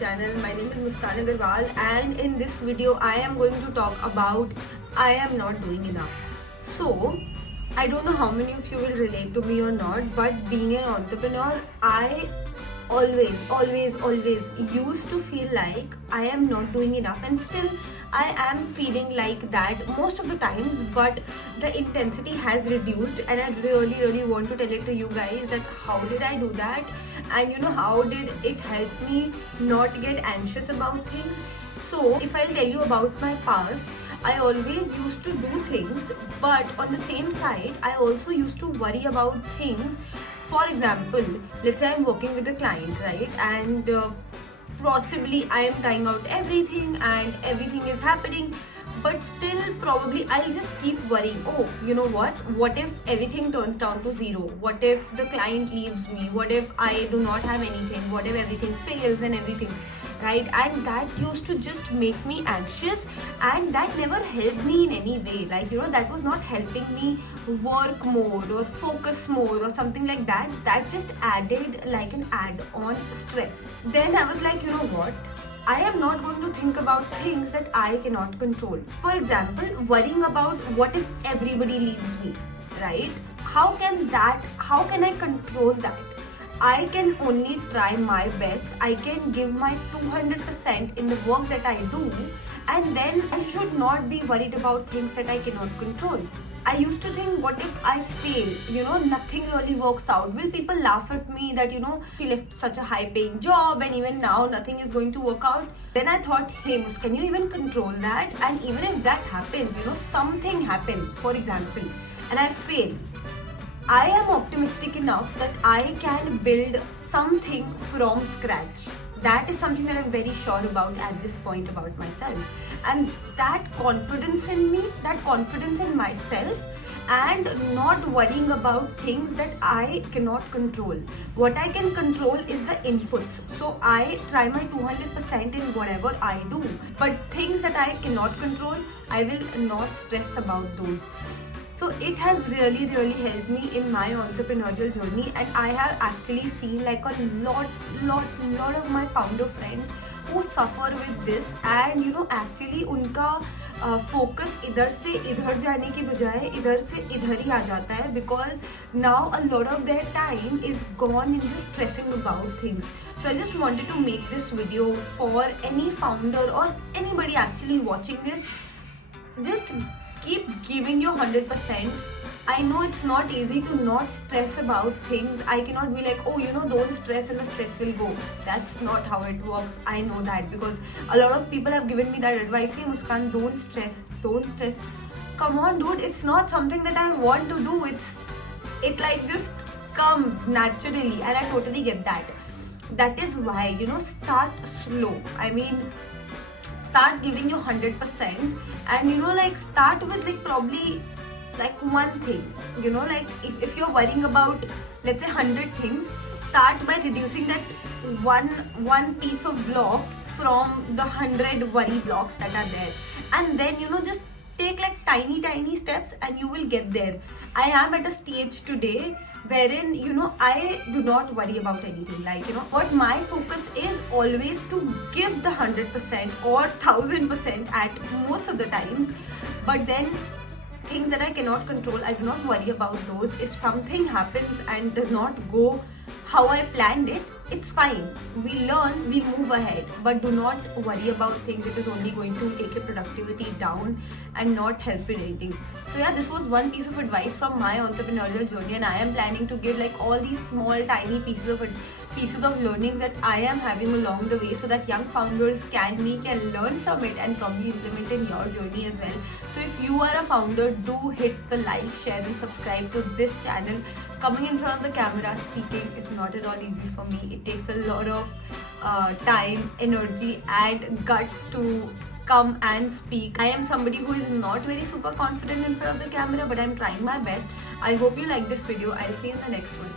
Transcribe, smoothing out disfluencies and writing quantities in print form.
channel. My name is Muskan Agarwal, and in this video I am going to talk about I am not doing enough. So I don't know how many of you will relate to me or not, but being an entrepreneur, I always used to feel like I am not doing enough, and still I am feeling like that most of the times, but the intensity has reduced, and I really want to tell it to you guys that how did I do that, and how did it help me not get anxious about things. So if I'll tell you about my past, I always used to do things, but on the same side I also used to worry about things. For example, let's say I'm working with a client, right, and possibly I am trying out everything and everything is happening, but still probably I'll just keep worrying. Oh, you know what if everything turns down to zero? What if the client leaves me? What if I do not have anything? What if everything fails and everything, right? And that used to just make me anxious, and that never helped me in any way. Like, that was not helping me work more or focus more or something like that. That just added like an add-on stress. Then I was like, I am not going to think about things that I cannot control. For example, worrying about what if everybody leaves me, right? How can I control that? I can only try my best. I can give my 200% in the work that I do, and then I should not be worried about things that I cannot control. I used to think, what if I fail? Nothing really works out. Will people laugh at me that, she left such a high paying job and even now nothing is going to work out? Then I thought, hey, can you even control that? And even if that happens, something happens, for example, and I fail, I am optimistic enough that I can build something from scratch. That is something that I'm very sure about at this point about myself. And that confidence in me, that confidence in myself, and not worrying about things that I cannot control. What I can control is the inputs. So I try my 200% in whatever I do. But things that I cannot control, I will not stress about those. So it has really helped me in my entrepreneurial journey, and I have actually seen like a lot of my founder friends who suffer with this, and actually उनका focus इधर से इधर जाने की बजाय इधर से इधर ही आ जाता है, because now a lot of their time is gone in just stressing about things. So I just wanted to make this video for any founder or anybody actually watching this. Just keep giving your 100%. I know it's not easy to not stress about things. I cannot be like, don't stress and the stress will go. That's not how it works. I know that, because a lot of people have given me that advice. Hey Muskan, don't stress. Come on dude, it's not something that I want to do. It like just comes naturally, and I totally get that. That is why, start slow. Start giving your 100%, and start with probably one thing. If you're worrying about, let's say, 100 things, start by reducing that one piece of block from the 100 worry blocks that are there, and then just take like tiny steps and you will get there. I am at a stage today wherein I do not worry about anything. What my focus is always to give the 100% or 1000% at most of the times, but then things that I cannot control, I do not worry about those. If something happens and does not go how I planned it, it's fine. We learn, we move ahead, but do not worry about things that is only going to take your productivity down and not help in anything. So yeah, this was one piece of advice from my entrepreneurial journey, and I am planning to give like all these small tiny pieces of learnings that I am having along the way, so that young founders can learn from it and probably implement in your journey as well. So if you are a founder, do hit the like, share and subscribe to this channel. Coming in front of the camera speaking is not at all easy for me. It takes a lot of time, energy and guts to come and speak. I am somebody who is not very super confident in front of the camera, but I'm trying my best. I hope you like this video. I'll see you in the next one.